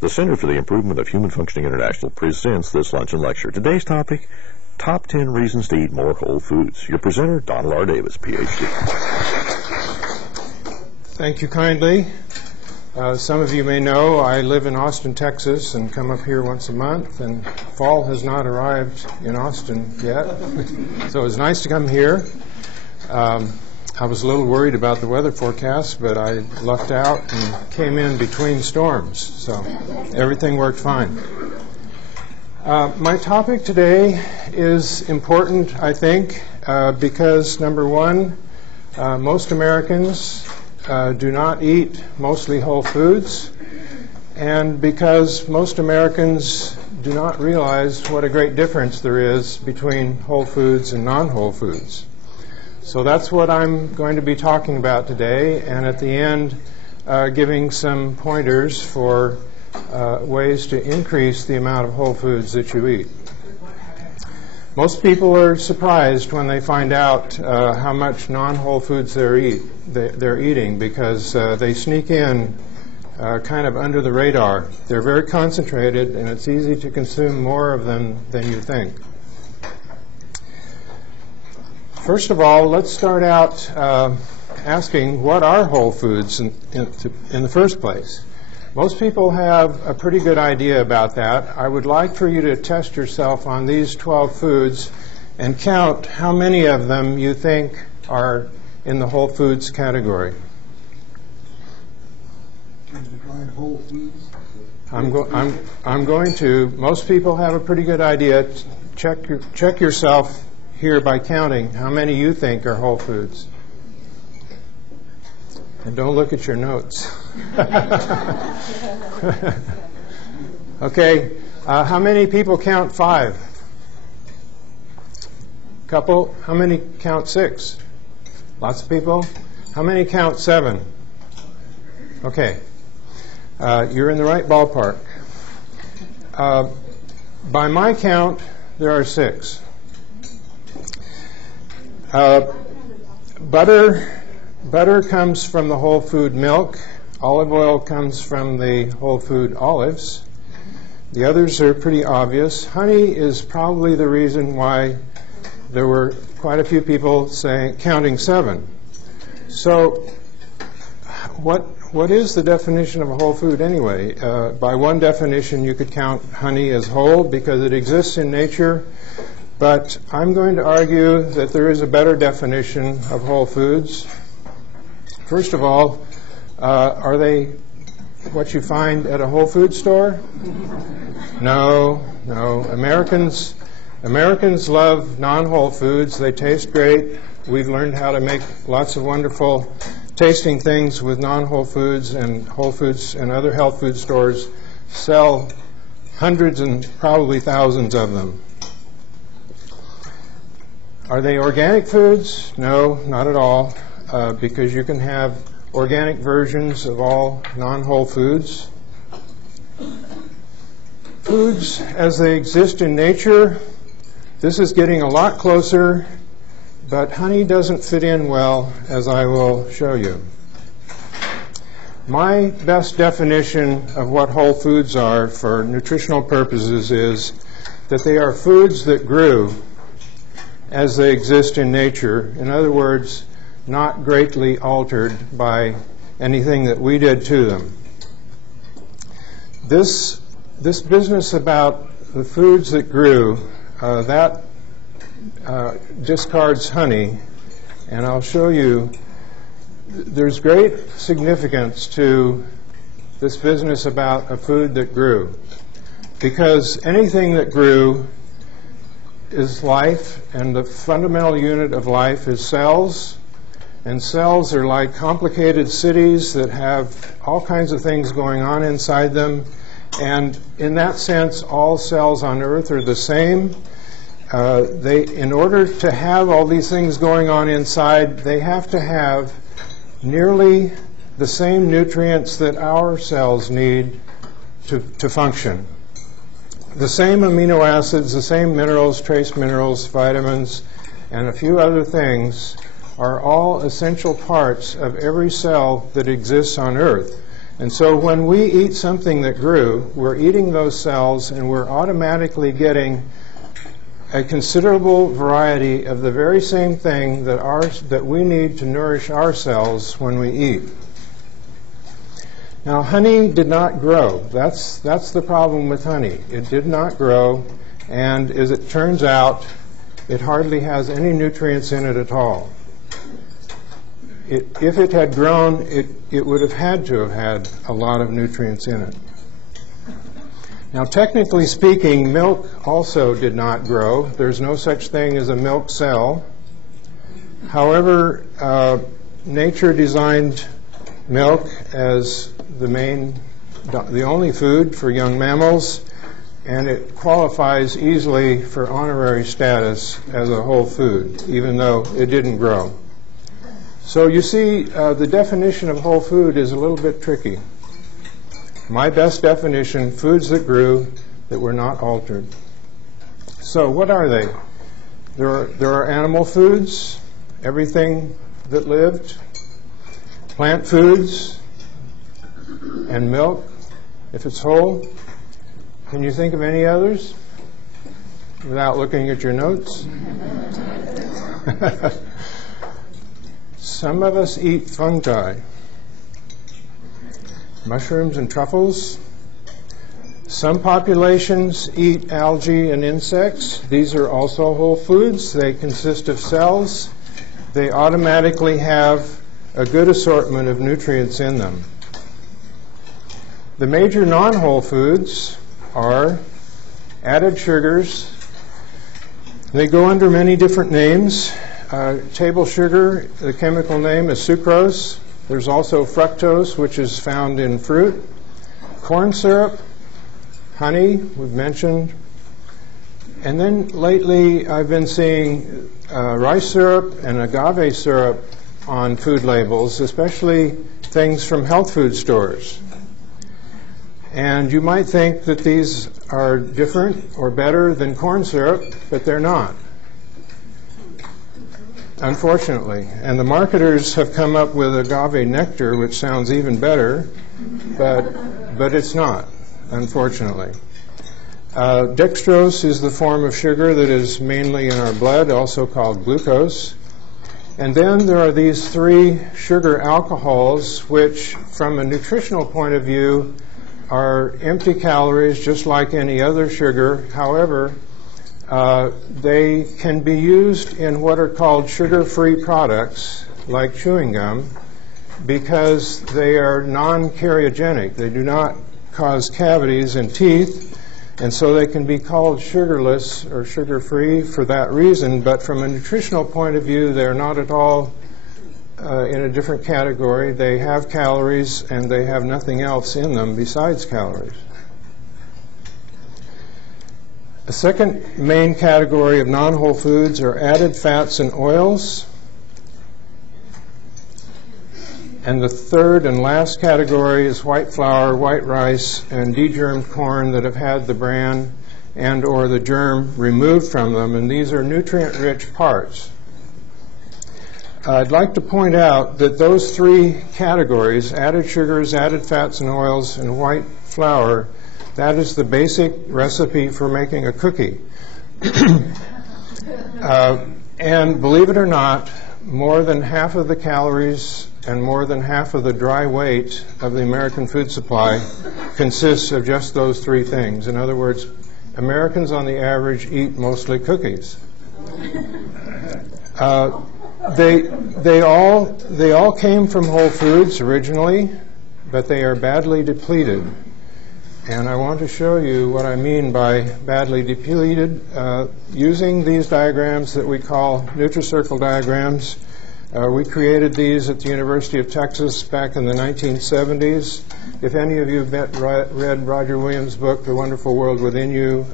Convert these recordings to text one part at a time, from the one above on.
The Center for the Improvement of Human Functioning International presents this luncheon lecture. Today's topic, Top 10 Reasons to Eat More Whole Foods. Your presenter, Donald R. Davis, Ph.D. Thank you kindly. Some of you may know I live in Austin, Texas, and come up here once a month, and fall has not arrived in Austin yet. So it's nice to come here. I was a little worried about the weather forecast, but I lucked out and came in between storms, so everything worked fine. My topic today is important, I think, because number one, most Americans do not eat mostly whole foods, and because most Americans do not realize what a great difference there is between whole foods and non-whole foods. So that's what I'm going to be talking about today, and at the end giving some pointers for ways to increase the amount of whole foods that you eat. Most people are surprised when they find out how much non-whole foods they're eating, because they sneak in kind of under the radar. They're very concentrated, and it's easy to consume more of them than you think. First of all, let's start out asking what are whole foods in the first place. Most people have a pretty good idea about that. I would like for you to test yourself on these 12 foods and count how many of them you think are in the whole foods category. Can you define whole foods? I'm going to. Most people have a pretty good idea. Check yourself here by counting how many you think are whole foods. And don't look at your notes. Okay, how many people count 5? Couple. How many count 6? Lots of people. How many count 7? Okay, you're in the right ballpark. By my count, there are 6. Butter comes from the whole food milk. Olive oil comes from the whole food olives. The others are pretty obvious. Honey is probably the reason why there were quite a few people counting 7. So what is the definition of a whole food anyway? By one definition, you could count honey as whole because it exists in nature. But I'm going to argue that there is a better definition of whole foods. First of all, are they what you find at a whole food store? No. Americans love non-whole foods. They taste great. We've learned how to make lots of wonderful tasting things with non-whole foods, and Whole Foods and other health food stores sell hundreds and probably thousands of them. Are they organic foods? No, not at all, because you can have organic versions of all non-whole foods. Foods as they exist in nature, this is getting a lot closer, but honey doesn't fit in well, as I will show you. My best definition of what whole foods are for nutritional purposes is that they are foods that grew as they exist in nature. In other words, not greatly altered by anything that we did to them. This business about the foods that grew, that discards honey, and I'll show you there's great significance to this business about a food that grew, because anything that grew is life, and the fundamental unit of life is cells, and cells are like complicated cities that have all kinds of things going on inside them, and in that sense all cells on Earth are the same. In order to have all these things going on inside, they have to have nearly the same nutrients that our cells need to function. The same amino acids, the same minerals, trace minerals, vitamins, and a few other things are all essential parts of every cell that exists on Earth. And so when we eat something that grew, we're eating those cells and we're automatically getting a considerable variety of the very same thing that we need to nourish our cells when we eat. Now, honey did not grow. That's the problem with honey. It did not grow, and as it turns out, it hardly has any nutrients in it at all. If it had grown, it would have had to have had a lot of nutrients in it. Now, technically speaking, milk also did not grow. There's no such thing as a milk cell. However, nature designed milk as the only food for young mammals, and it qualifies easily for honorary status as a whole food, even though it didn't grow. So you see, the definition of whole food is a little bit tricky. My best definition, foods that grew that were not altered. So what are they? There are animal foods, everything that lived, plant foods, and milk, if it's whole. Can you think of any others without looking at your notes? Some of us eat fungi, mushrooms and truffles. Some populations eat algae and insects. These are also whole foods. They consist of cells. They automatically have a good assortment of nutrients in them. The major non-whole foods are added sugars. They go under many different names. Table sugar, the chemical name is sucrose. There's also fructose, which is found in fruit. Corn syrup, honey, we've mentioned. And then lately I've been seeing rice syrup and agave syrup on food labels, especially things from health food stores. And you might think that these are different or better than corn syrup, but they're not, unfortunately. And the marketers have come up with agave nectar, which sounds even better, but it's not, unfortunately. Dextrose is the form of sugar that is mainly in our blood, also called glucose. And then there are these three sugar alcohols, which from a nutritional point of view are empty calories, just like any other sugar. However, they can be used in what are called sugar-free products, like chewing gum, because they are non-karyogenic. They do not cause cavities in teeth, and so they can be called sugarless or sugar-free for that reason. But from a nutritional point of view, they're not at all in a different category. They have calories, and they have nothing else in them besides calories. A second main category of non-whole foods are added fats and oils. And the third and last category is white flour, white rice, and degermed corn that have had the bran and or the germ removed from them, and these are nutrient-rich parts. I'd like to point out that those three categories, added sugars, added fats and oils, and white flour, that is the basic recipe for making a cookie. And believe it or not, more than half of the calories and more than half of the dry weight of the American food supply consists of just those three things. In other words, Americans on the average eat mostly cookies. They all came from whole foods originally, but they are badly depleted. And I want to show you what I mean by badly depleted using these diagrams that we call NutriCircle diagrams. We created these at the University of Texas back in the 1970s. If any of you have read Roger Williams' book, The Wonderful World Within You,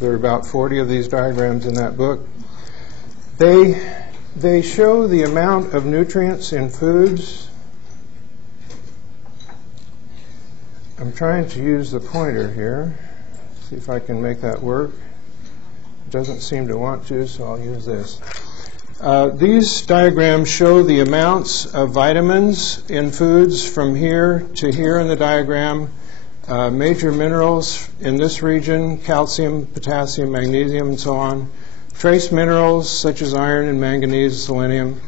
there are about 40 of these diagrams in that book. They show the amount of nutrients in foods. I'm trying to use the pointer here, see if I can make that work. It doesn't seem to want to, so I'll use this. These diagrams show the amounts of vitamins in foods from here to here in the diagram. Major minerals in this region, calcium, potassium, magnesium, and so on. Trace minerals such as iron and manganese, selenium.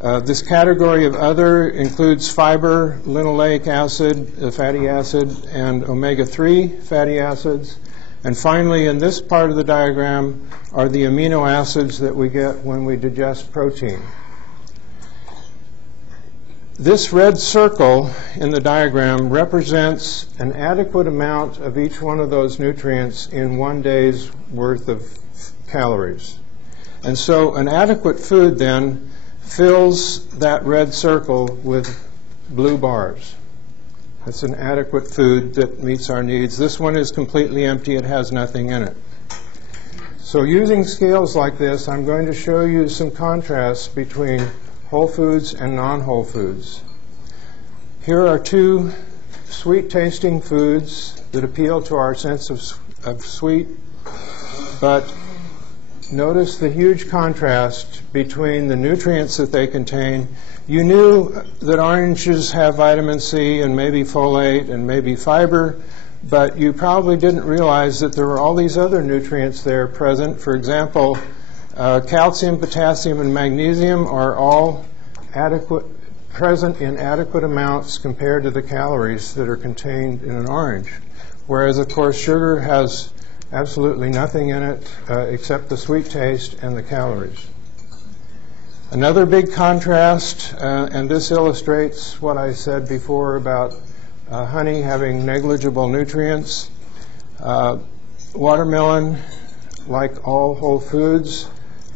This category of other includes fiber, linoleic acid, fatty acid, and omega-3 fatty acids. And finally, in this part of the diagram are the amino acids that we get when we digest protein. This red circle in the diagram represents an adequate amount of each one of those nutrients in 1 day's worth of calories. And so an adequate food then fills that red circle with blue bars. That's an adequate food that meets our needs. This one is completely empty. It has nothing in it. So using scales like this, I'm going to show you some contrasts between whole foods and non-whole foods. Here are two sweet-tasting foods that appeal to our sense of sweet, but notice the huge contrast between the nutrients that they contain. You knew that oranges have vitamin C and maybe folate and maybe fiber, but you probably didn't realize that there were all these other nutrients there present. For example, calcium, potassium, and magnesium are all present in adequate amounts compared to the calories that are contained in an orange. Whereas, of course, sugar has absolutely nothing in it except the sweet taste and the calories. Another big contrast, and this illustrates what I said before about honey having negligible nutrients. Watermelon, like all whole foods,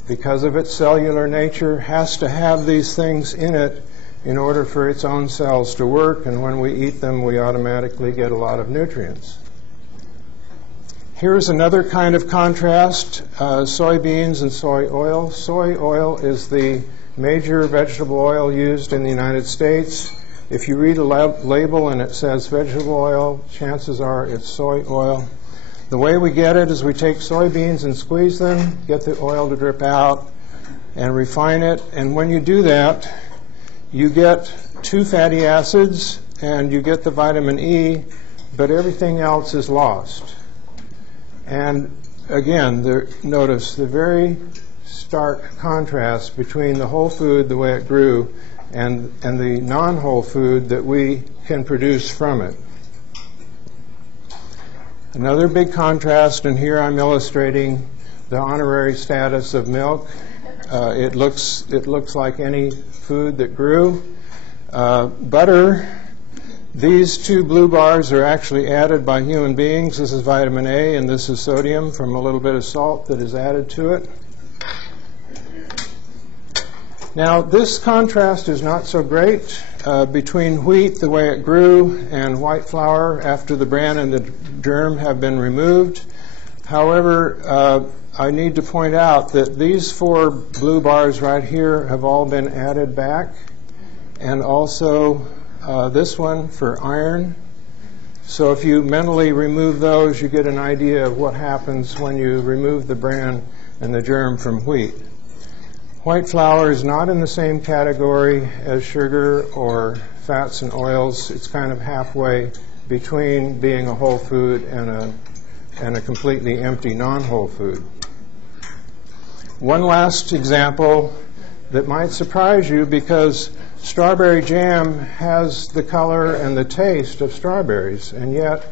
because of its cellular nature, has to have these things in it in order for its own cells to work, and when we eat them, we automatically get a lot of nutrients. Here's another kind of contrast, soybeans and soy oil. Soy oil is the major vegetable oil used in the United States. If you read a label and it says vegetable oil, chances are it's soy oil. The way we get it is we take soybeans and squeeze them, get the oil to drip out, and refine it. And when you do that, you get 2 fatty acids and you get the vitamin E, but everything else is lost. And again, notice the very stark contrast between the whole food, the way it grew, and the non-whole food that we can produce from it. Another big contrast, and here I'm illustrating the honorary status of milk. It looks like any food that grew. Butter, these 2 blue bars are actually added by human beings. This is vitamin A and this is sodium from a little bit of salt that is added to it. Now this contrast is not so great between wheat, the way it grew, and white flour after the bran and the germ have been removed. However, I need to point out that these 4 blue bars right here have all been added back, and also this one for iron. So if you mentally remove those, you get an idea of what happens when you remove the bran and the germ from wheat. White flour is not in the same category as sugar or fats and oils. It's kind of halfway between being a whole food and a completely empty non-whole food. One last example that might surprise you, because strawberry jam has the color and the taste of strawberries, and yet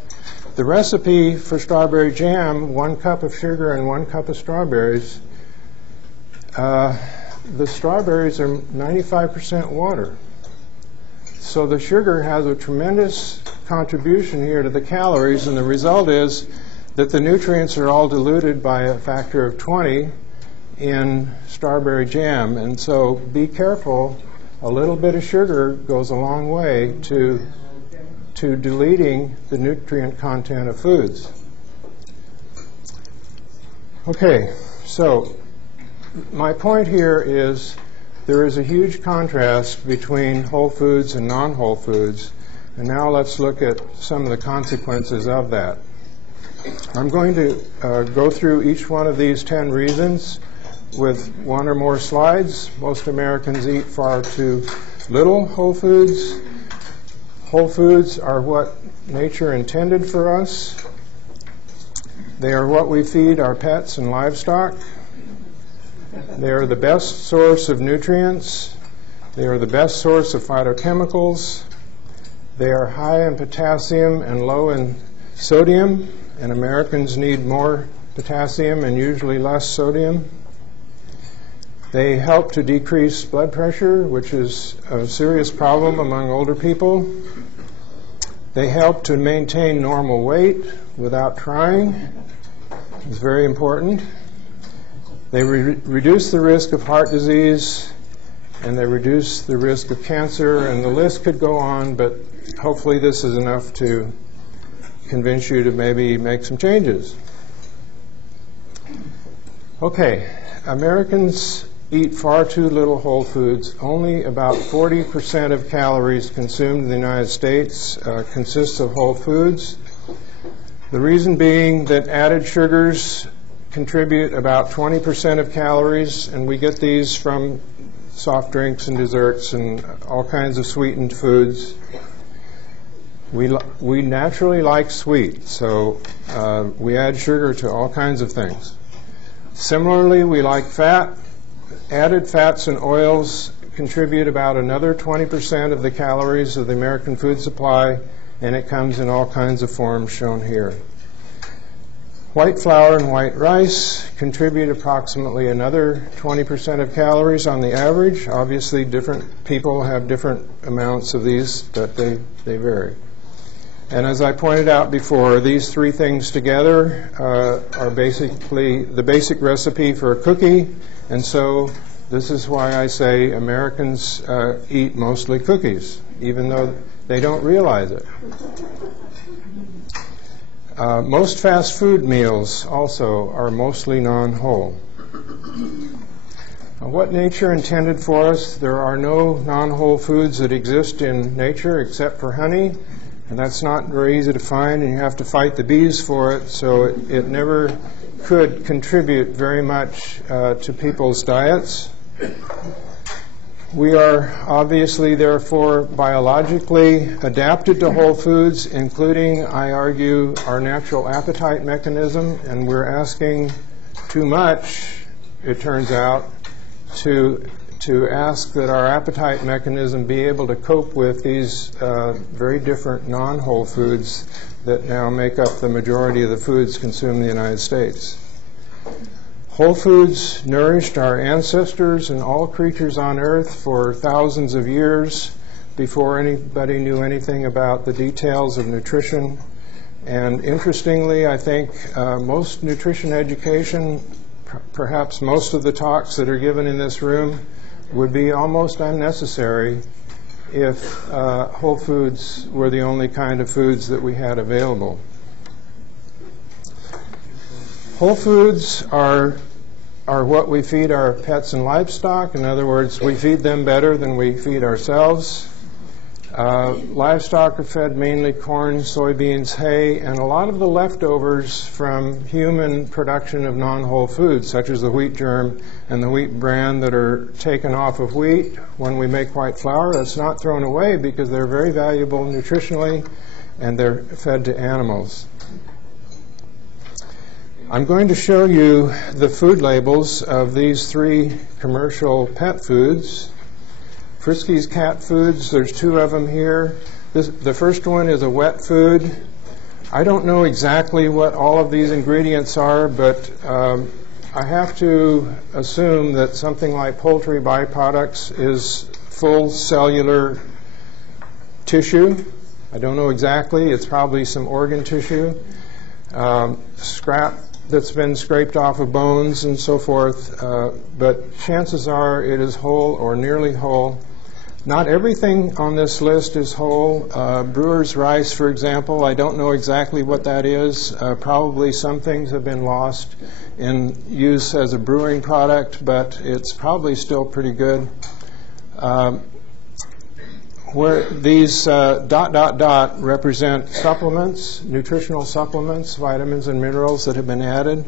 the recipe for strawberry jam, 1 cup of sugar and 1 cup of strawberries, the strawberries are 95% water. So the sugar has a tremendous contribution here to the calories, and the result is that the nutrients are all diluted by a factor of 20 in strawberry jam. And so be careful. A little bit of sugar goes a long way to deleting the nutrient content of foods. Okay, so my point here is there is a huge contrast between whole foods and non-whole foods, and now let's look at some of the consequences of that. I'm going to go through each one of these 10 reasons with one or more slides. Most Americans eat far too little whole foods. Whole foods are what nature intended for us. They are what we feed our pets and livestock. They are the best source of nutrients. They are the best source of phytochemicals. They are high in potassium and low in sodium, and Americans need more potassium and usually less sodium. They help to decrease blood pressure, which is a serious problem among older people. They help to maintain normal weight without trying. It's very important. They reduce the risk of heart disease, and they reduce the risk of cancer, and the list could go on, but hopefully this is enough to convince you to maybe make some changes. Okay, Americans eat far too little whole foods. Only about 40% of calories consumed in the United States consists of whole foods. The reason being that added sugars contribute about 20% of calories, and we get these from soft drinks and desserts and all kinds of sweetened foods. We naturally like sweet, so we add sugar to all kinds of things. Similarly, we like fat. Added fats and oils contribute about another 20% of the calories of the American food supply, and it comes in all kinds of forms shown here. White flour and white rice contribute approximately another 20% of calories on the average. Obviously, different people have different amounts of these, but they vary. And as I pointed out before, these three things together are basically the basic recipe for a cookie, and so this is why I say Americans eat mostly cookies, even though they don't realize it. Most fast food meals also are mostly non-whole. What nature intended for us, there are no non-whole foods that exist in nature except for honey, and that's not very easy to find, and you have to fight the bees for it, so it never could contribute very much to people's diets. We are obviously, therefore, biologically adapted to whole foods, including, I argue, our natural appetite mechanism, and we're asking too much, it turns out, to ask that our appetite mechanism be able to cope with these very different non-whole foods that now make up the majority of the foods consumed in the United States. Whole foods nourished our ancestors and all creatures on earth for thousands of years before anybody knew anything about the details of nutrition. And interestingly, I think most nutrition education, perhaps most of the talks that are given in this room, would be almost unnecessary if whole foods were the only kind of foods that we had available. Whole foods are what we feed our pets and livestock. In other words, we feed them better than we feed ourselves. Livestock are fed mainly corn, soybeans, hay, and a lot of the leftovers from human production of non-whole foods, such as the wheat germ and the wheat bran that are taken off of wheat when we make white flour, that's not thrown away because they're very valuable nutritionally and they're fed to animals. I'm going to show you the food labels of these three commercial pet foods. Friskies Cat Foods, there's two of them here. The first one is a wet food. I don't know exactly what all of these ingredients are, but I have to assume that something like poultry byproducts is full cellular tissue. I don't know exactly. It's probably some organ tissue. Scrap that's been scraped off of bones and so forth, but chances are it is whole or nearly whole. Not everything on this list is whole. Brewer's rice, for example, I don't know exactly what that is. Probably some things have been lost in use as a brewing product, but it's probably still pretty good. Where these ... represent supplements, nutritional supplements, vitamins and minerals that have been added.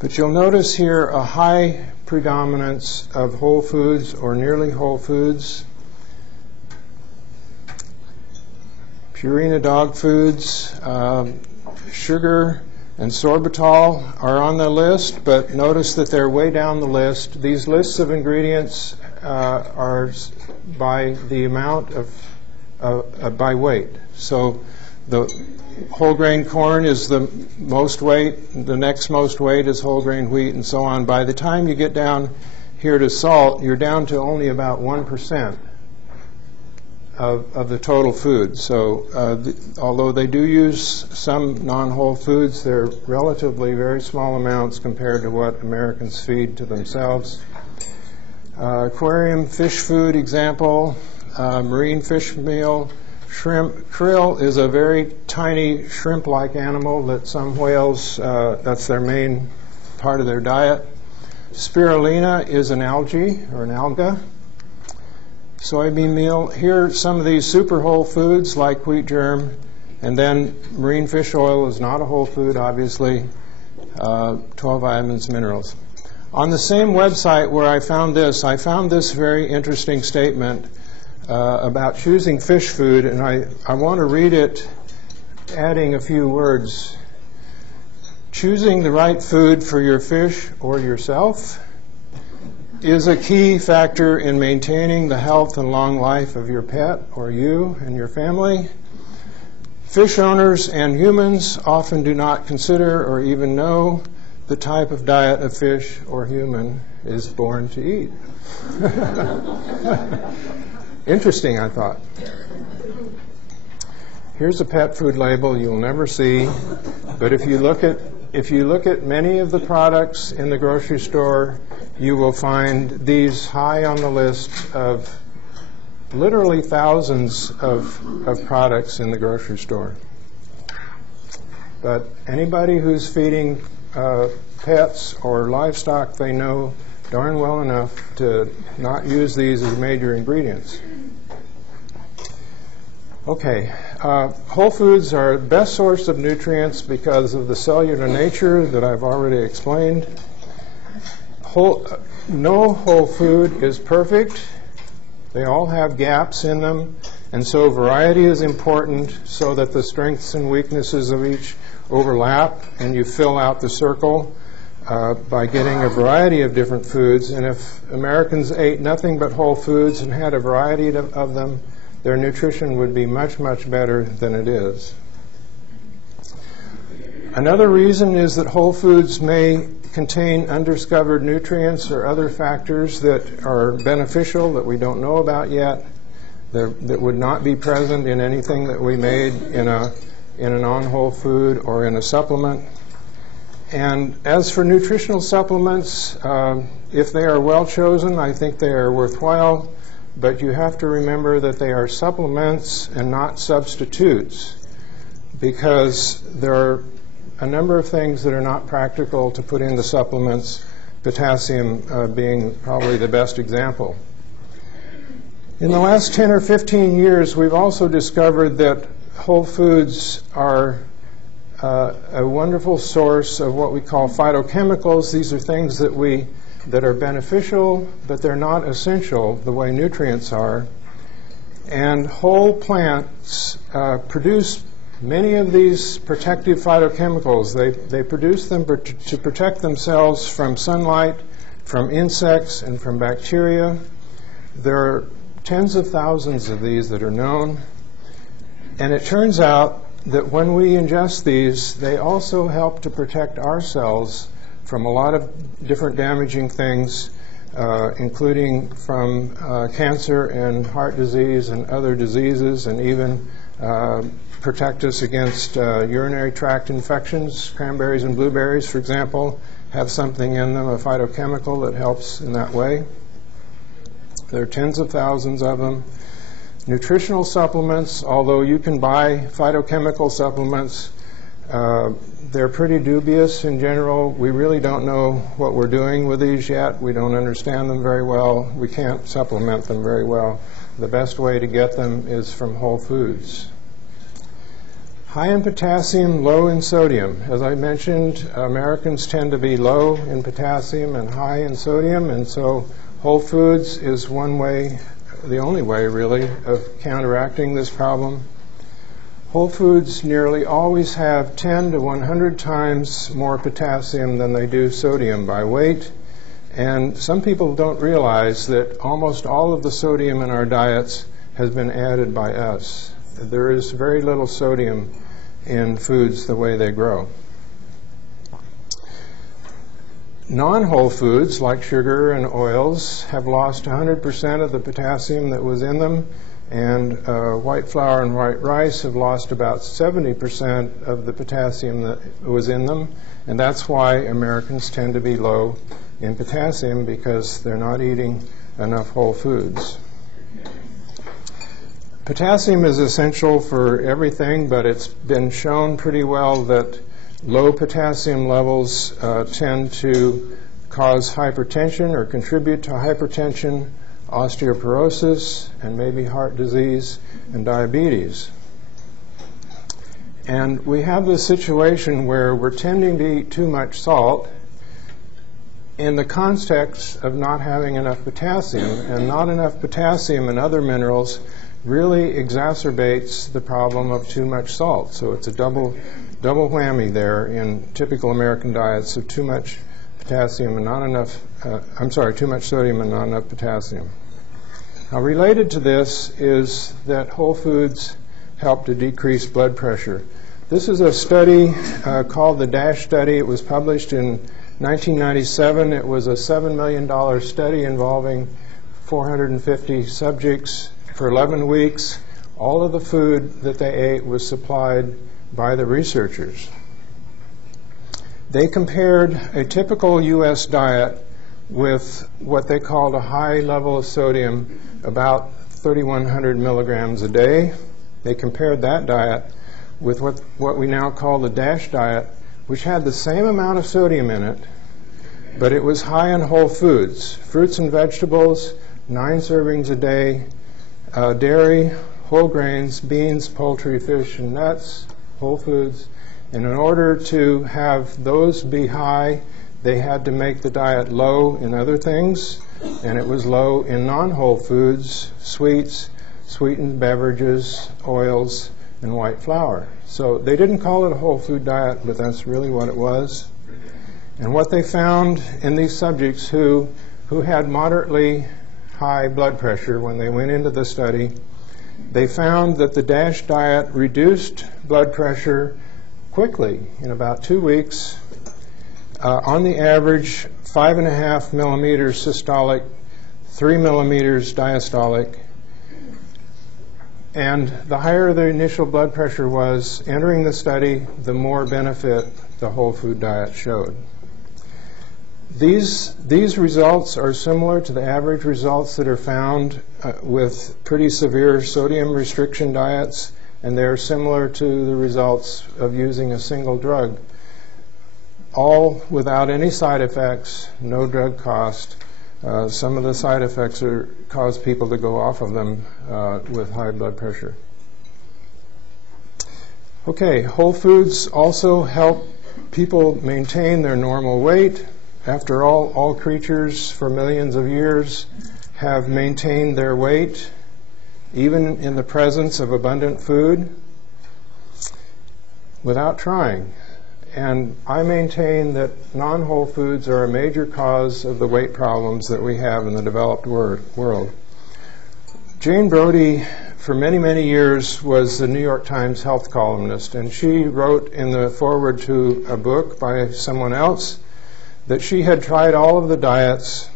But you'll notice here a high predominance of whole foods or nearly whole foods. Purina Dog Foods, sugar, and sorbitol are on the list, but notice that they're way down the list. These lists of ingredients are by the amount of by weight. So the whole grain corn is the most weight, the next most weight is whole grain wheat, and so on. By the time you get down here to salt, you're down to only about 1% of the total food. So although they do use some non-whole foods, they're relatively very small amounts compared to what Americans feed to themselves. Aquarium fish food example, marine fish meal, shrimp. Krill is a very tiny shrimp-like animal that some whales, that's their main part of their diet. Spirulina is an algae or an alga. Soybean meal. Here are some of these super whole foods like wheat germ, and then marine fish oil is not a whole food, obviously. 12 vitamins, minerals. On the same website where I found this very interesting statement about choosing fish food, and I want to read it, adding a few words. Choosing the right food for your fish or yourself is a key factor in maintaining the health and long life of your pet or you and your family. Fish owners and humans often do not consider or even know the type of diet a fish or human is born to eat. Interesting, I thought. Here's a pet food label you'll never see, but if you look at many of the products in the grocery store, you will find these high on the list of literally thousands of products in the grocery store. But anybody who's feeding pets or livestock, they know darn well enough to not use these as major ingredients. Okay, whole foods are the best source of nutrients because of the cellular nature that I've already explained. No whole food is perfect. They all have gaps in them, and so variety is important so that the strengths and weaknesses of each overlap, and you fill out the circle by getting a variety of different foods. And if Americans ate nothing but whole foods and had a variety of them, their nutrition would be much, much better than it is. Another reason is that whole foods may contain undiscovered nutrients or other factors that are beneficial that we don't know about yet, that would not be present in anything that we made in a non-whole food or in a supplement. And as for nutritional supplements, if they are well chosen, I think they are worthwhile, but you have to remember that they are supplements and not substitutes, because there are a number of things that are not practical to put in the supplements, potassium being probably the best example. In the last 10 or 15 years, we've also discovered that whole foods are a wonderful source of what we call phytochemicals. These are things that are beneficial, but they're not essential the way nutrients are. And whole plants produce many of these protective phytochemicals. They produce them to protect themselves from sunlight, from insects, and from bacteria. There are tens of thousands of these that are known. And it turns out that when we ingest these, they also help to protect our cells from a lot of different damaging things, including from cancer and heart disease and other diseases, and even protect us against urinary tract infections. Cranberries and blueberries, for example, have something in them, a phytochemical that helps in that way. There are tens of thousands of them. Nutritional supplements, although you can buy phytochemical supplements, they're pretty dubious in general. We really don't know what we're doing with these yet. We don't understand them very well. We can't supplement them very well. The best way to get them is from whole foods. High in potassium, low in sodium. As I mentioned, Americans tend to be low in potassium and high in sodium, and so whole foods is one way, the only way really, of counteracting this problem. Whole foods nearly always have 10 to 100 times more potassium than they do sodium by weight, and some people don't realize that almost all of the sodium in our diets has been added by us. There is very little sodium in foods the way they grow. Non-whole foods like sugar and oils have lost 100% of the potassium that was in them, and white flour and white rice have lost about 70% of the potassium that was in them, and that's why Americans tend to be low in potassium, because they're not eating enough whole foods. Potassium is essential for everything, but it's been shown pretty well that low potassium levels tend to cause hypertension or contribute to hypertension, osteoporosis, and maybe heart disease and diabetes. And we have this situation where we're tending to eat too much salt in the context of not having enough potassium, and not enough potassium and other minerals really exacerbates the problem of too much salt. So it's a double whammy there in typical American diets of too much potassium and not enough, too much sodium and not enough potassium. Now, related to this is that whole foods help to decrease blood pressure. This is a study called the DASH study. It was published in 1997. It was a $7 million study involving 450 subjects for 11 weeks. All of the food that they ate was supplied by the researchers. They compared a typical U.S. diet with what they called a high level of sodium, about 3,100 milligrams a day. They compared that diet with what we now call the DASH diet, which had the same amount of sodium in it, but it was high in whole foods, fruits and vegetables, 9 servings a day, dairy, whole grains, beans, poultry, fish, and nuts, whole foods. And in order to have those be high, they had to make the diet low in other things, and it was low in non-whole foods, sweets, sweetened beverages, oils, and white flour. So they didn't call it a whole food diet, but that's really what it was. And what they found in these subjects who had moderately high blood pressure when they went into the study, they found that the DASH diet reduced blood pressure quickly in about 2 weeks. On the average, 5.5 millimeters systolic, 3 millimeters diastolic. And the higher the initial blood pressure was entering the study, the more benefit the whole food diet showed. These results are similar to the average results that are found with pretty severe sodium restriction diets, and they're similar to the results of using a single drug, all without any side effects, no drug cost. Some of the side effects cause people to go off of them with high blood pressure. Okay, whole foods also help people maintain their normal weight. After all creatures for millions of years have maintained their weight, even in the presence of abundant food, without trying. And I maintain that non-whole foods are a major cause of the weight problems that we have in the developed world. Jane Brody, for many, many years, was the New York Times health columnist, and she wrote in the foreword to a book by someone else that she had tried all of the diets,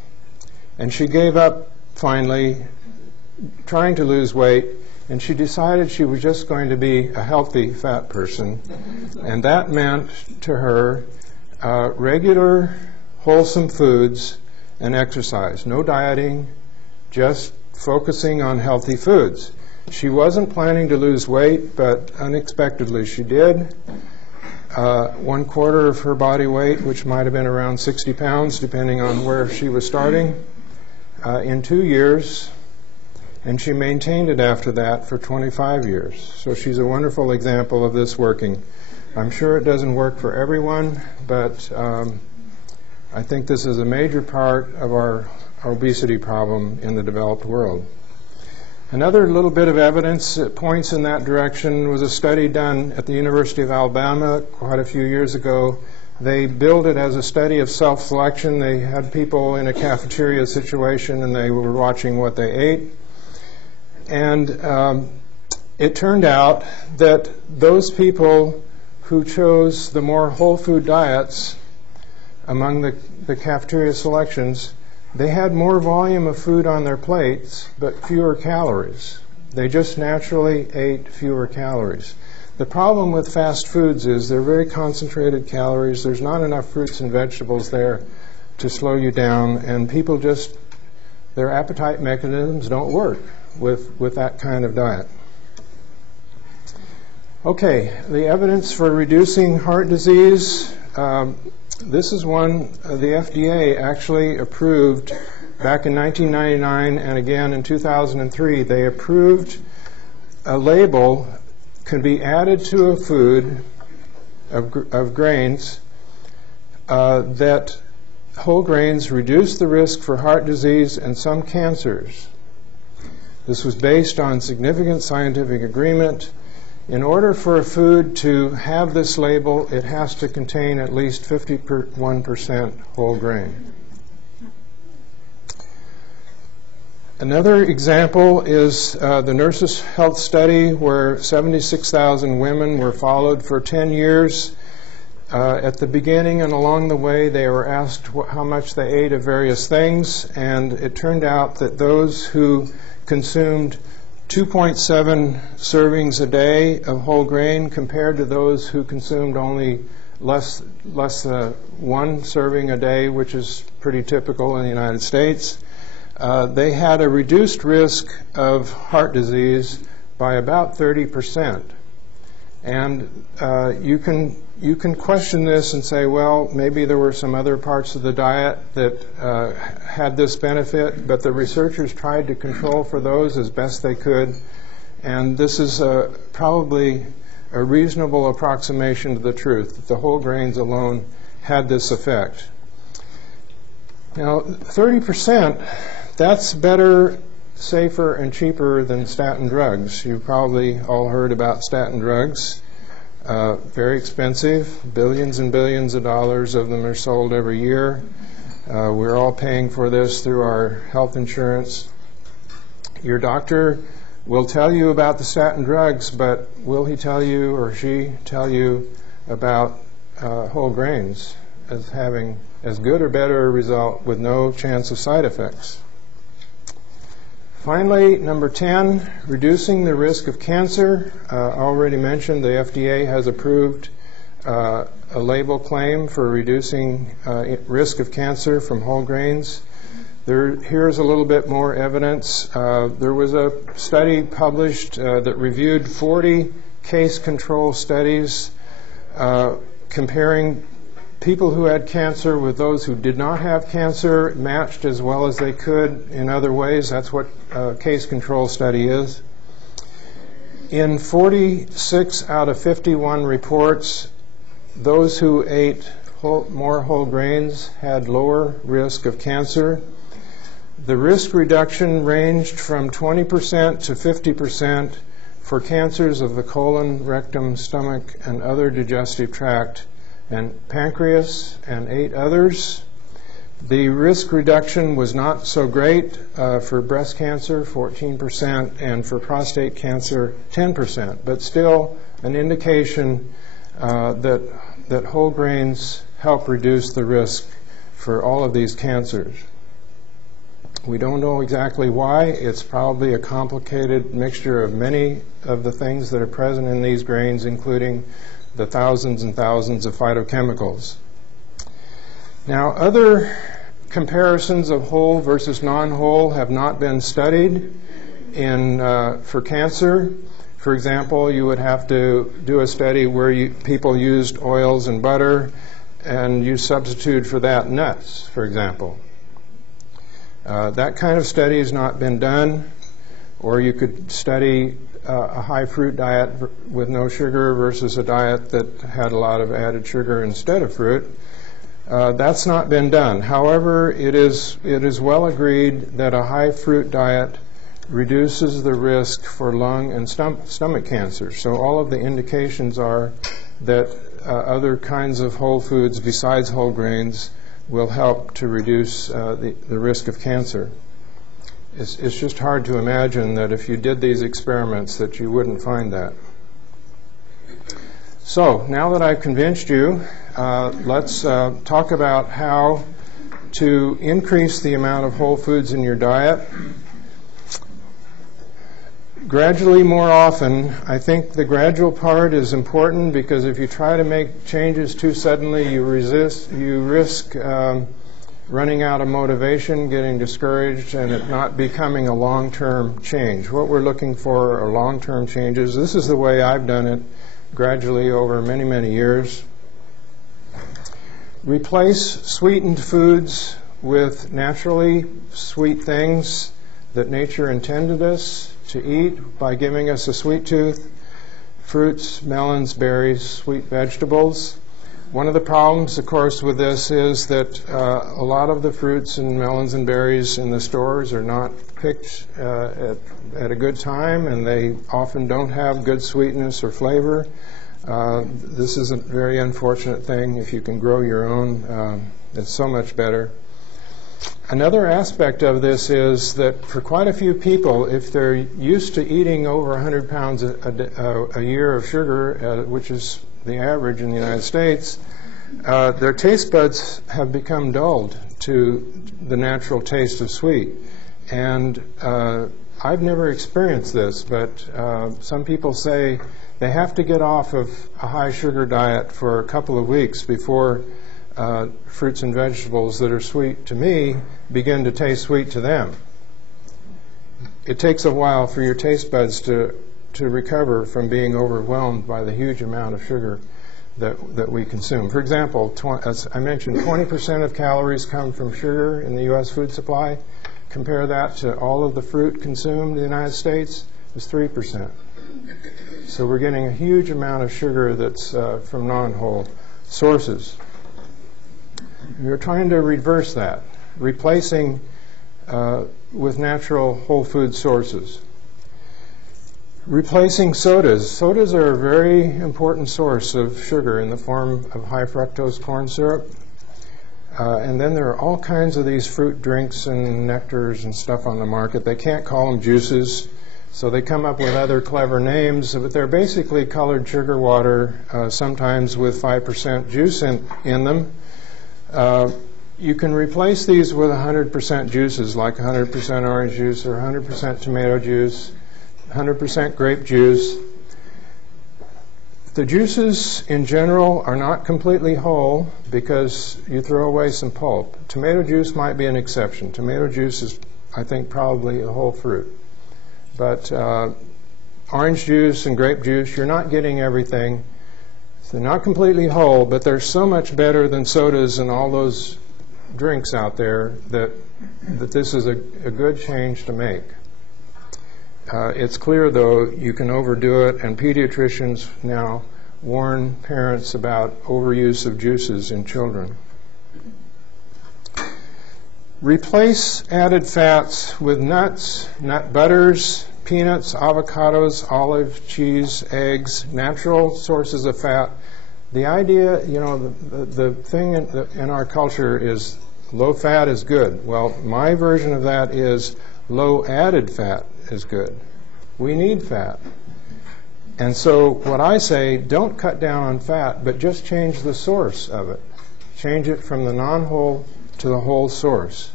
and she gave up finally trying to lose weight, and she decided she was just going to be a healthy fat person. And that meant to her regular, wholesome foods and exercise. No dieting, just focusing on healthy foods. She wasn't planning to lose weight, but unexpectedly she did. 1/4 of her body weight, which might have been around 60 pounds, depending on where she was starting, in 2 years. and she maintained it after that for 25 years. So she's a wonderful example of this working. I'm sure it doesn't work for everyone, but I think this is a major part of our obesity problem in the developed world. Another little bit of evidence that points in that direction was a study done at the University of Alabama quite a few years ago. They billed it as a study of self-selection. They had people in a cafeteria situation and they were watching what they ate. And it turned out that those people who chose the more whole food diets among the cafeteria selections, they had more volume of food on their plates, but fewer calories. They just naturally ate fewer calories. The problem with fast foods is they're very concentrated calories. There's not enough fruits and vegetables there to slow you down, and people just, their appetite mechanisms don't work with that kind of diet. Okay, the evidence for reducing heart disease. This is one the FDA actually approved back in 1999 and again in 2003. They approved a label can be added to a food of grains that whole grains reduce the risk for heart disease and some cancers. This was based on significant scientific agreement. In order for a food to have this label, it has to contain at least 51% whole grain. Another example is the Nurses' Health Study, where 76,000 women were followed for 10 years. At the beginning and along the way, they were asked how much they ate of various things, and it turned out that those who consumed 2.7 servings a day of whole grain compared to those who consumed only less than one serving a day, which is pretty typical in the United States. They had a reduced risk of heart disease by about 30%. And you can question this and say, well, maybe there were some other parts of the diet that had this benefit, but the researchers tried to control for those as best they could, and this is probably a reasonable approximation to the truth, that the whole grains alone had this effect. Now, 30%, that's better, safer, and cheaper than statin drugs. You've probably all heard about statin drugs. Very expensive. Billions and billions of dollars of them are sold every year. We're all paying for this through our health insurance. Your doctor will tell you about the statin drugs, but will he tell you or she tell you about whole grains as having as good or better a result with no chance of side effects? Finally, number 10, reducing the risk of cancer. Already mentioned, the FDA has approved a label claim for reducing risk of cancer from whole grains. Here's a little bit more evidence. There was a study published that reviewed 40 case control studies comparing people who had cancer with those who did not have cancer, matched as well as they could in other ways. That's what a case control study is. In 46 out of 51 reports, those who ate more whole grains had lower risk of cancer. The risk reduction ranged from 20% to 50% for cancers of the colon, rectum, stomach, and other digestive tract, and pancreas, and 8 others. The risk reduction was not so great for breast cancer, 14%, and for prostate cancer, 10%, but still an indication that whole grains help reduce the risk for all of these cancers. We don't know exactly why. It's probably a complicated mixture of many of the things that are present in these grains, including the thousands and thousands of phytochemicals. Now, other comparisons of whole versus non-whole have not been studied for cancer. For example, you would have to do a study where people used oils and butter, and you substitute for that nuts, for example. That kind of study has not been done. Or you could study a high fruit diet with no sugar versus a diet that had a lot of added sugar instead of fruit. That's not been done. However, it is well agreed that a high fruit diet reduces the risk for lung and stomach cancer. So all of the indications are that other kinds of whole foods besides whole grains will help to reduce the risk of cancer. It's just hard to imagine that if you did these experiments that you wouldn't find that. So now that I've convinced you, let's talk about how to increase the amount of whole foods in your diet. Gradually, more often. I think the gradual part is important because if you try to make changes too suddenly, you risk running out of motivation, getting discouraged, and it not becoming a long-term change. What we're looking for are long-term changes. This is the way I've done it gradually over many, many years. Replace sweetened foods with naturally sweet things that nature intended us to eat by giving us a sweet tooth. Fruits, melons, berries, sweet vegetables. One of the problems, of course, with this is that a lot of the fruits and melons and berries in the stores are not picked at a good time, and they often don't have good sweetness or flavor. This is a very unfortunate thing. If you can grow your own, it's so much better. Another aspect of this is that for quite a few people, if they're used to eating over 100 pounds a year of sugar, which is the average in the United States, their taste buds have become dulled to the natural taste of sweet. And I've never experienced this, but some people say they have to get off of a high sugar diet for a couple of weeks before fruits and vegetables that are sweet to me begin to taste sweet to them. It takes a while for your taste buds to recover from being overwhelmed by the huge amount of sugar that we consume. For example, as I mentioned, 20% of calories come from sugar in the U.S. food supply. Compare that to all of the fruit consumed in the United States, it's 3%. So we're getting a huge amount of sugar that's from non-whole sources. We're trying to reverse that, replacing with natural whole food sources. Replacing sodas. Sodas are a very important source of sugar in the form of high fructose corn syrup. And then there are all kinds of these fruit drinks and nectars and stuff on the market. They can't call them juices, so they come up with other clever names, but they're basically colored sugar water, sometimes with 5% juice in them. You can replace these with 100% juices, like 100% orange juice or 100% tomato juice, 100% grape juice. The juices in general are not completely whole because you throw away some pulp. Tomato juice might be an exception. Tomato juice is, I think, probably a whole fruit. But orange juice and grape juice, you're not getting everything. They're not completely whole, but they're so much better than sodas and all those drinks out there that this is a good change to make. It's clear, though, you can overdo it, and pediatricians now warn parents about overuse of juices in children. Replace added fats with nuts, nut butters, peanuts, avocados, olive, cheese, eggs, natural sources of fat. The idea, the thing in our culture is low fat is good. Well, my version of that is low added fat is good. We need fat. And so what I say, don't cut down on fat, but just change the source of it. Change it from the non-whole to the whole source.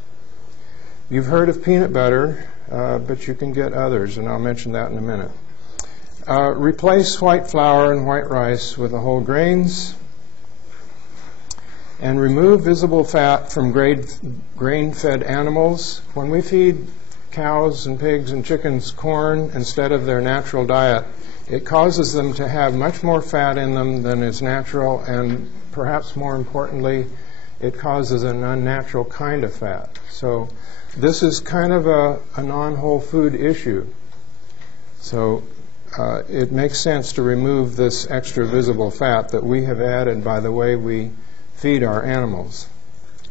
You've heard of peanut butter, but you can get others, and I'll mention that in a minute. Replace white flour and white rice with the whole grains, and remove visible fat from grain-fed animals. When we feed cows and pigs and chickens corn instead of their natural diet, it causes them to have much more fat in them than is natural, and perhaps more importantly, it causes an unnatural kind of fat. So this is kind of a non-whole food issue. So it makes sense to remove this extra visible fat that we have added by the way we feed our animals.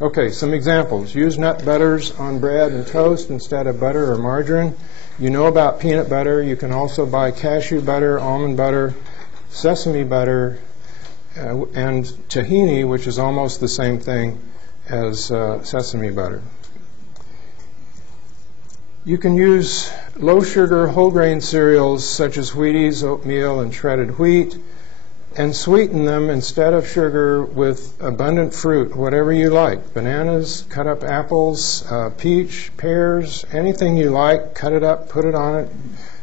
Okay, some examples. Use nut butters on bread and toast instead of butter or margarine. You know about peanut butter. You can also buy cashew butter, almond butter, sesame butter, and tahini, which is almost the same thing as sesame butter. You can use low-sugar whole grain cereals such as Wheaties, oatmeal, and shredded wheat, and sweeten them instead of sugar with abundant fruit, whatever you like. Bananas, cut up apples, peach, pears, anything you like, cut it up, put it on it.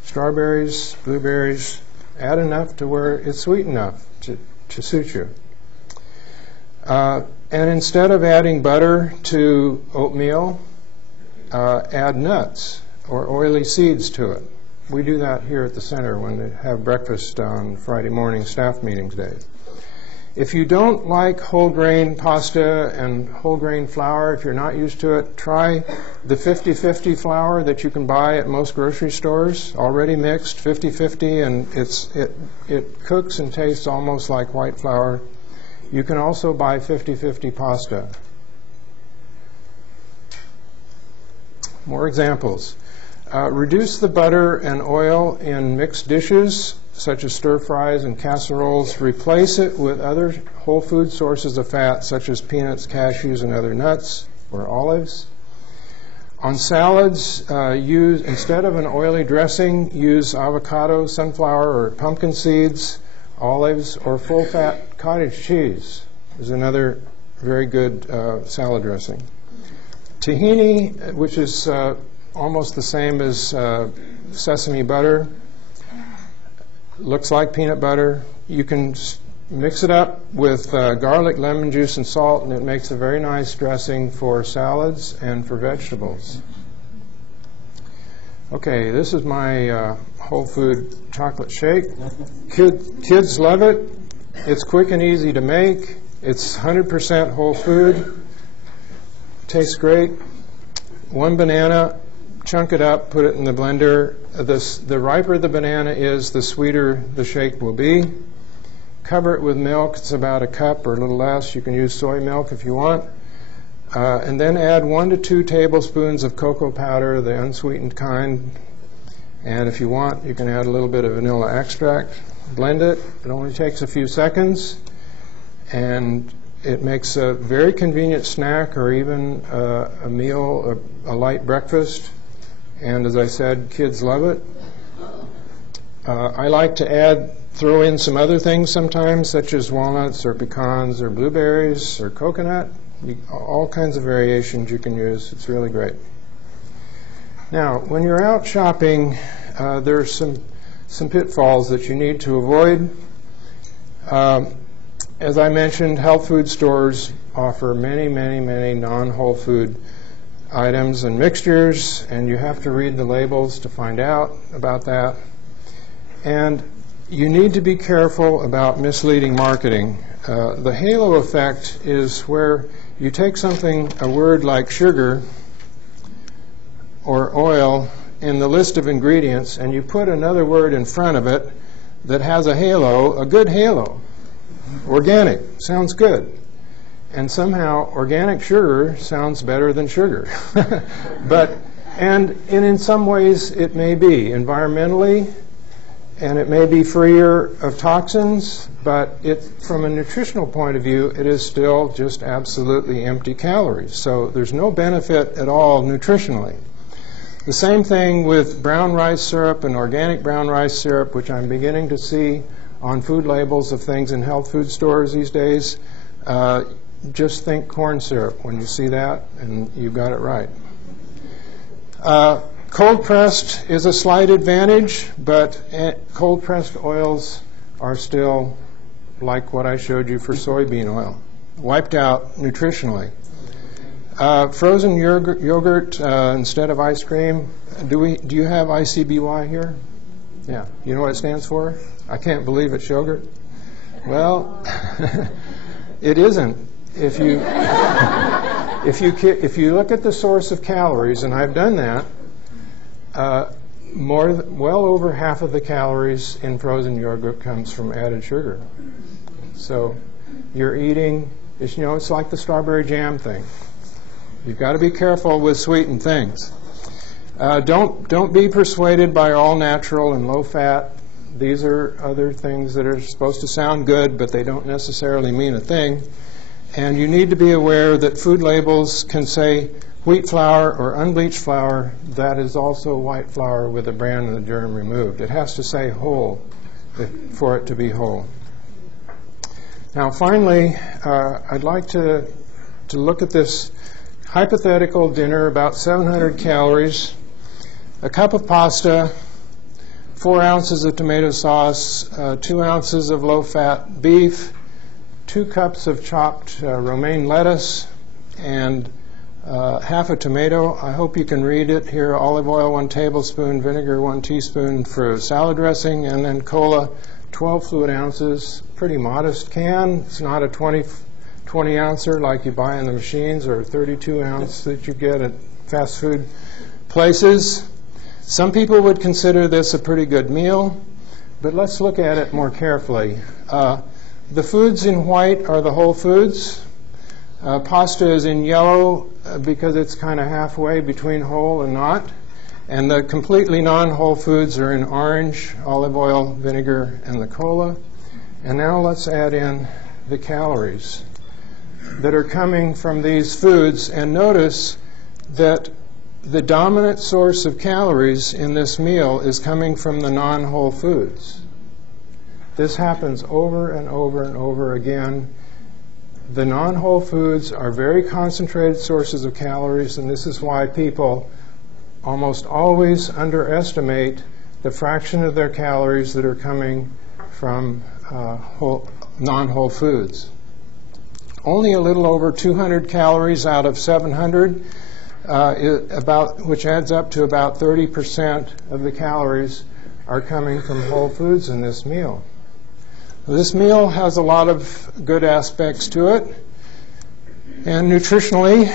Strawberries, blueberries, add enough to where it's sweet enough to suit you. And instead of adding butter to oatmeal, add nuts or oily seeds to it. We do that here at the center when we have breakfast on Friday morning staff meetings day. If you don't like whole grain pasta and whole grain flour, if you're not used to it, try the 50-50 flour that you can buy at most grocery stores, already mixed, 50-50, and it cooks and tastes almost like white flour. You can also buy 50-50 pasta. More examples. Reduce the butter and oil in mixed dishes, such as stir-fries and casseroles. Replace it with other whole food sources of fat, such as peanuts, cashews, and other nuts, or olives. On salads, instead of an oily dressing, use avocado, sunflower, or pumpkin seeds, olives, or full-fat cottage cheese is another very good salad dressing. Tahini, which is almost the same as sesame butter, looks like peanut butter. You can mix it up with garlic, lemon juice, and salt, and it makes a very nice dressing for salads and for vegetables. Okay, this is my whole food chocolate shake. Kids love it. It's quick and easy to make. It's 100% whole food. Tastes great. One banana, chunk it up, put it in the blender. The riper the banana is, the sweeter the shake will be. Cover it with milk. It's about a cup or a little less. You can use soy milk if you want. And then add 1 to 2 tablespoons of cocoa powder, the unsweetened kind. And if you want, you can add a little bit of vanilla extract. Blend it. It only takes a few seconds. And it makes a very convenient snack or even a meal, a light breakfast. And as I said, kids love it. I like to throw in some other things sometimes, such as walnuts or pecans or blueberries or coconut. All kinds of variations you can use. It's really great. Now, when you're out shopping, there's some pitfalls that you need to avoid. As I mentioned, health food stores offer many, many, many non-whole food items and mixtures, and you have to read the labels to find out about that. And you need to be careful about misleading marketing. The halo effect is where you take a word like sugar or oil in the list of ingredients, and you put another word in front of it that has a halo, a good halo. Organic sounds good. And somehow organic sugar sounds better than sugar. And in some ways it may be environmentally, and it may be freer of toxins, but from a nutritional point of view, it is still just absolutely empty calories. So there's no benefit at all nutritionally. The same thing with brown rice syrup and organic brown rice syrup, which I'm beginning to see on food labels of things in health food stores these days. Just think corn syrup when you see that, and you've got it right. Cold pressed is a slight advantage, but cold pressed oils are still like what I showed you for soybean oil, wiped out nutritionally. Frozen yogurt instead of ice cream. Do you have ICBY here? Yeah. You know what it stands for? I can't believe it's yogurt. Well, it isn't. If you look at the source of calories, and I've done that, well over half of the calories in frozen yogurt comes from added sugar. So you're eating, it's like the strawberry jam thing. You've got to be careful with sweetened things. Don't be persuaded by all natural and low fat. These are other things that are supposed to sound good, but they don't necessarily mean a thing. And you need to be aware that food labels can say wheat flour or unbleached flour. That is also white flour with the bran and the germ removed. It has to say whole for it to be whole. Now finally, I'd like to look at this hypothetical dinner, about 700 calories, a cup of pasta, 4 ounces of tomato sauce, 2 ounces of low-fat beef, 2 cups of chopped romaine lettuce, and half a tomato. I hope you can read it here. Olive oil, 1 tablespoon, vinegar, 1 teaspoon for salad dressing, and then cola, 12 fluid ounces. Pretty modest can. It's not a 20 ouncer like you buy in the machines, or 32 ounce that you get at fast food places. Some people would consider this a pretty good meal, but let's look at it more carefully. The foods in white are the whole foods. Pasta is in yellow because it's kind of halfway between whole and not. And the completely non-whole foods are in orange, olive oil, vinegar, and the cola. And now let's add in the calories that are coming from these foods. And notice that the dominant source of calories in this meal is coming from the non-whole foods. This happens over and over and over again. The non-whole foods are very concentrated sources of calories, and this is why people almost always underestimate the fraction of their calories that are coming from non-whole foods. Only a little over 200 calories out of 700, which adds up to about 30% of the calories, are coming from whole foods in this meal. This meal has a lot of good aspects to it, and nutritionally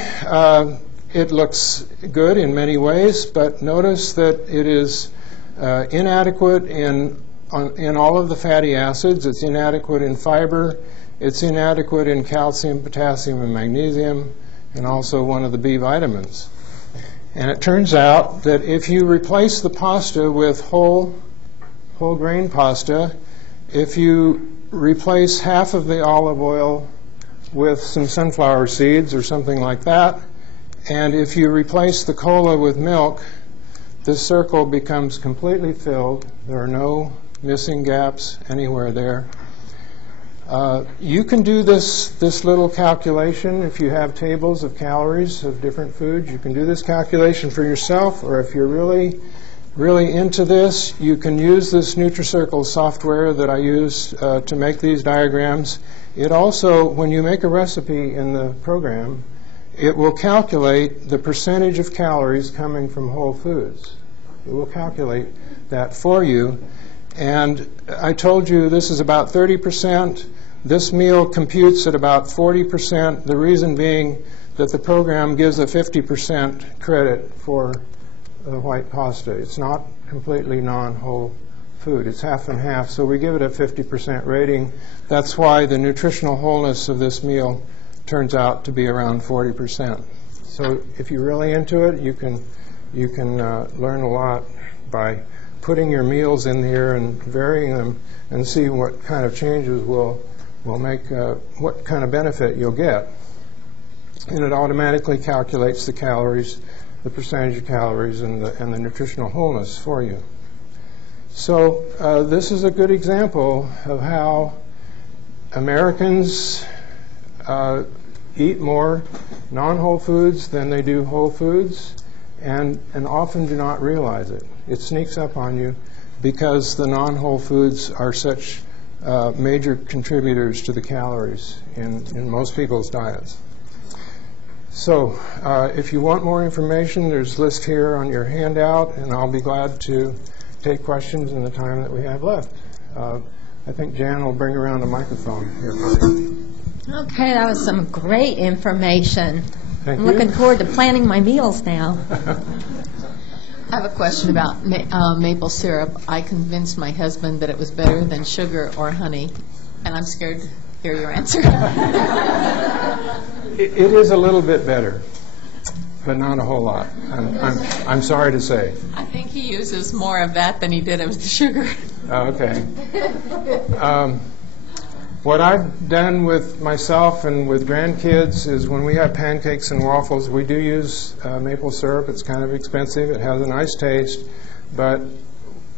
it looks good in many ways, but notice that it is inadequate in all of the fatty acids. It's inadequate in fiber. It's inadequate in calcium, potassium, and magnesium, and also one of the B vitamins. And it turns out that if you replace the pasta with whole grain pasta, if you replace half of the olive oil with some sunflower seeds or something like that, and if you replace the cola with milk, this circle becomes completely filled. There are no missing gaps anywhere there. You can do this little calculation if you have tables of calories of different foods. You can do this calculation for yourself, or if you're really into this, you can use this NutriCircle software that I use to make these diagrams. It also, when you make a recipe in the program, it will calculate the percentage of calories coming from whole foods. It will calculate that for you. And I told you this is about 30%. This meal computes at about 40%, the reason being that the program gives a 50% credit for the white pasta. It's not completely non-whole food. It's half and half, so we give it a 50% rating. That's why the nutritional wholeness of this meal turns out to be around 40%. So if you're really into it, you can learn a lot by putting your meals in here and varying them and see what kind of changes will make, what kind of benefit you'll get. And it automatically calculates the calories, the percentage of calories, and the nutritional wholeness for you. So this is a good example of how Americans eat more non-whole foods than they do whole foods, and often do not realize it. It sneaks up on you because the non-whole foods are such major contributors to the calories in most people's diets. So if you want more information, there's a list here on your handout, and I'll be glad to take questions in the time that we have left. I think Jan will bring around a microphone here for you. Okay, that was some great information. Thank I'm you. looking forward to planning my meals now. I have a question about maple syrup. I convinced my husband that it was better than sugar or honey, and I'm scared to hear your answer. It is a little bit better, but not a whole lot. I'm sorry to say. I think he uses more of that than he did of the sugar. Okay. What I've done with myself and with grandkids is when we have pancakes and waffles, we do use maple syrup. It's kind of expensive. It has a nice taste, but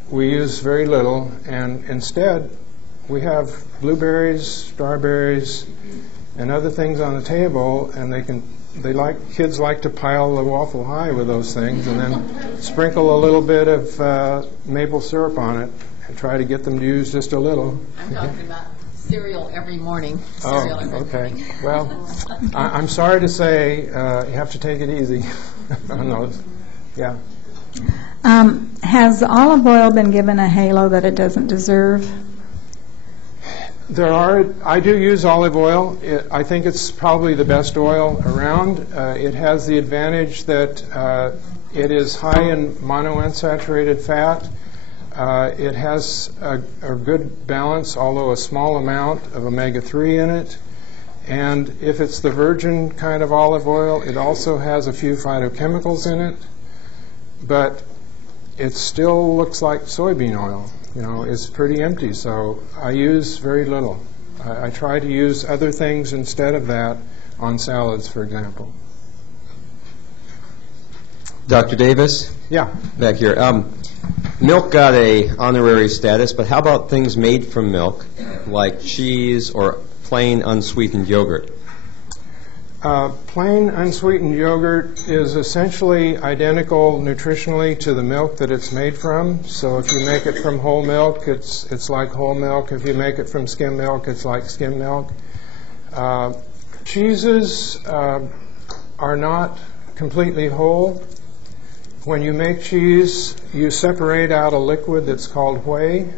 we use very little. And instead, we have blueberries, strawberries, and other things on the table, and kids like to pile the waffle high with those things, and then sprinkle a little bit of maple syrup on it, and try to get them to use just a little. I'm talking about cereal every morning. Cereal every morning. Well, I'm sorry to say you have to take it easy on those. Yeah. Has olive oil been given a halo that it doesn't deserve? I do use olive oil. I think it's probably the best oil around. It has the advantage that it is high in monounsaturated fat. It has a good balance, although a small amount of omega-3 in it. And if it's the virgin kind of olive oil, it also has a few phytochemicals in it. But it still looks like soybean oil. It's pretty empty, so I use very little. I try to use other things instead of that on salads, for example. Dr. Davis? Yeah. Back here. Milk got a honorary status, but how about things made from milk, like cheese or plain unsweetened yogurt? Plain unsweetened yogurt is essentially identical nutritionally to the milk that it's made from. So if you make it from whole milk, it's like whole milk. If you make it from skim milk, it's like skim milk. Cheeses are not completely whole. When you make cheese, you separate out a liquid that's called whey.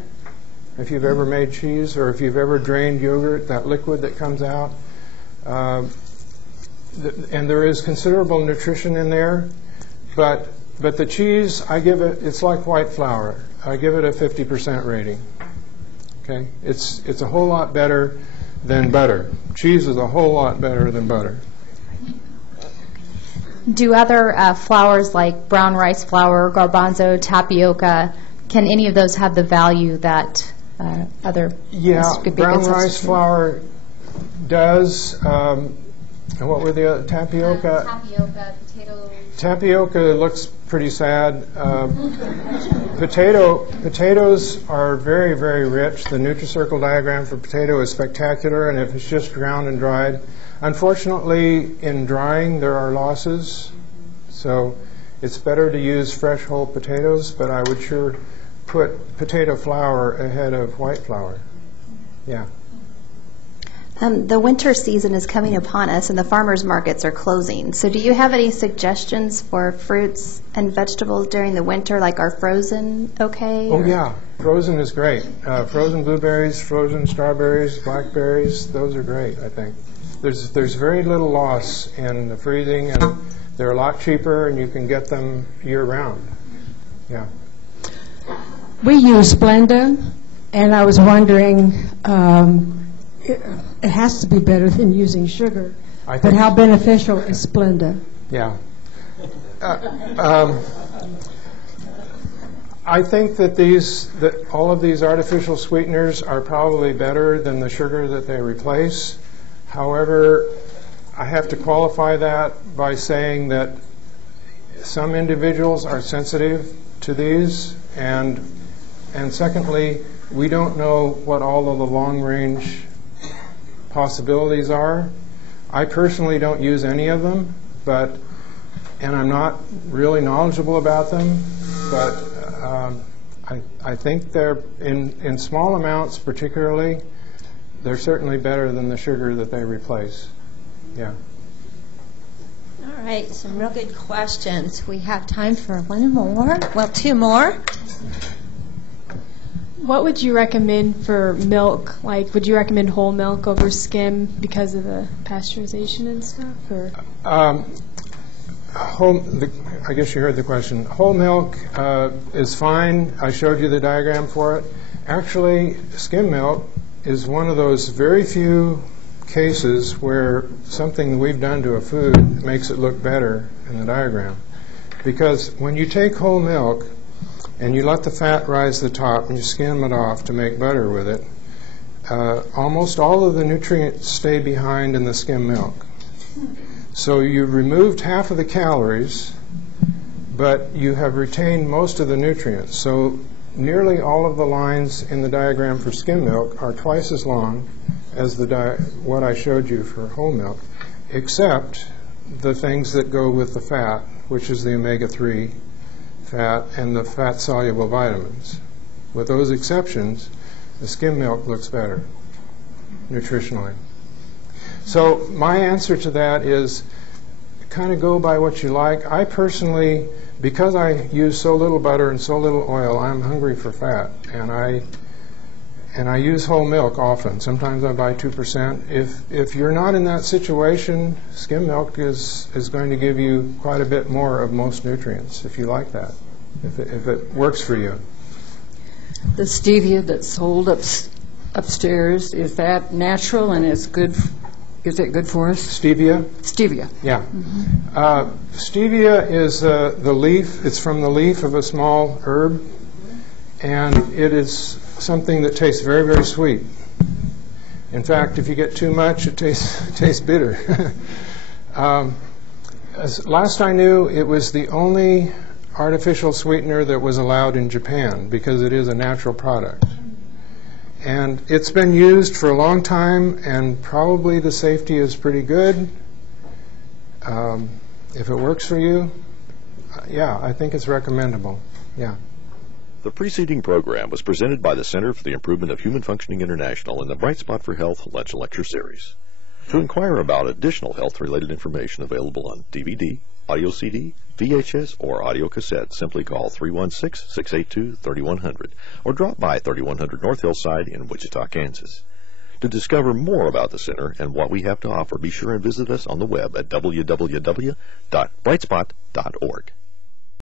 If you've ever made cheese or if you've ever drained yogurt, that liquid that comes out. And there is considerable nutrition in there, but the cheese, it's like white flour. I give it a 50% rating. Okay, it's a whole lot better than butter. Cheese is a whole lot better than butter. Do other flours like brown rice flour, garbanzo, tapioca, can any of those have the value that other could be brown good rice substitute? flour does. And what were the other? Tapioca? Tapioca, potato. Tapioca looks pretty sad. Potatoes are very, very rich. The Nutri-Circle diagram for potato is spectacular, and if it's just ground and dried. Unfortunately, in drying, there are losses. So it's better to use fresh whole potatoes, but I would sure put potato flour ahead of white flour. Yeah. The winter season is coming upon us and the farmers markets are closing. So do you have any suggestions for fruits and vegetables during the winter, like are frozen okay? Oh yeah, frozen is great. Frozen blueberries, frozen strawberries, blackberries, those are great, I think. There's very little loss in the freezing, and they're a lot cheaper and you can get them year-round. Yeah. We use Splenda, and I was wondering, it has to be better than using sugar. But how beneficial is Splenda? Yeah. I think that all of these artificial sweeteners are probably better than the sugar that they replace. However, I have to qualify that by saying that some individuals are sensitive to these, and secondly, we don't know what all of the long-range possibilities are. I personally don't use any of them, and I'm not really knowledgeable about them, but I think they're, in small amounts particularly, they're certainly better than the sugar that they replace. Yeah. All right, some real good questions. We have time for one more. Well, two more. What would you recommend for milk? Like, would you recommend whole milk over skim because of the pasteurization and stuff? Or? I guess you heard the question. Whole milk is fine. I showed you the diagram for it. Actually, skim milk is one of those very few cases where something we've done to a food makes it look better in the diagram. Because when you take whole milk and you let the fat rise to the top and you skim it off to make butter with it, almost all of the nutrients stay behind in the skim milk. So you've removed half of the calories, but you have retained most of the nutrients. So nearly all of the lines in the diagram for skim milk are twice as long as what I showed you for whole milk, except the things that go with the fat, which is the omega-3 fat and the fat-soluble vitamins. With those exceptions, the skim milk looks better nutritionally. So my answer to that is kind of go by what you like. I personally, because I use so little butter and so little oil, I'm hungry for fat, and I use whole milk often. Sometimes I buy 2%. If you're not in that situation, skim milk is going to give you quite a bit more of most nutrients, if you like that, if it works for you. The stevia that's sold upstairs, is that natural and is good? Is it good for us? Stevia? Stevia. Yeah. Stevia is the leaf. It's from the leaf of a small herb, and it is something that tastes very, very sweet. In fact, if you get too much, it tastes bitter. Last I knew, it was the only artificial sweetener that was allowed in Japan because it is a natural product. And it's been used for a long time, and probably the safety is pretty good. If it works for you, yeah, I think it's recommendable. Yeah. The preceding program was presented by the Center for the Improvement of Human Functioning International in the Bright Spot for Health Lunch and Lecture Series. To inquire about additional health-related information available on DVD, audio CD, VHS, or audio cassette, simply call 316-682-3100 or drop by 3100 North Hillside in Wichita, Kansas. To discover more about the center and what we have to offer, be sure and visit us on the web at www.brightspot.org.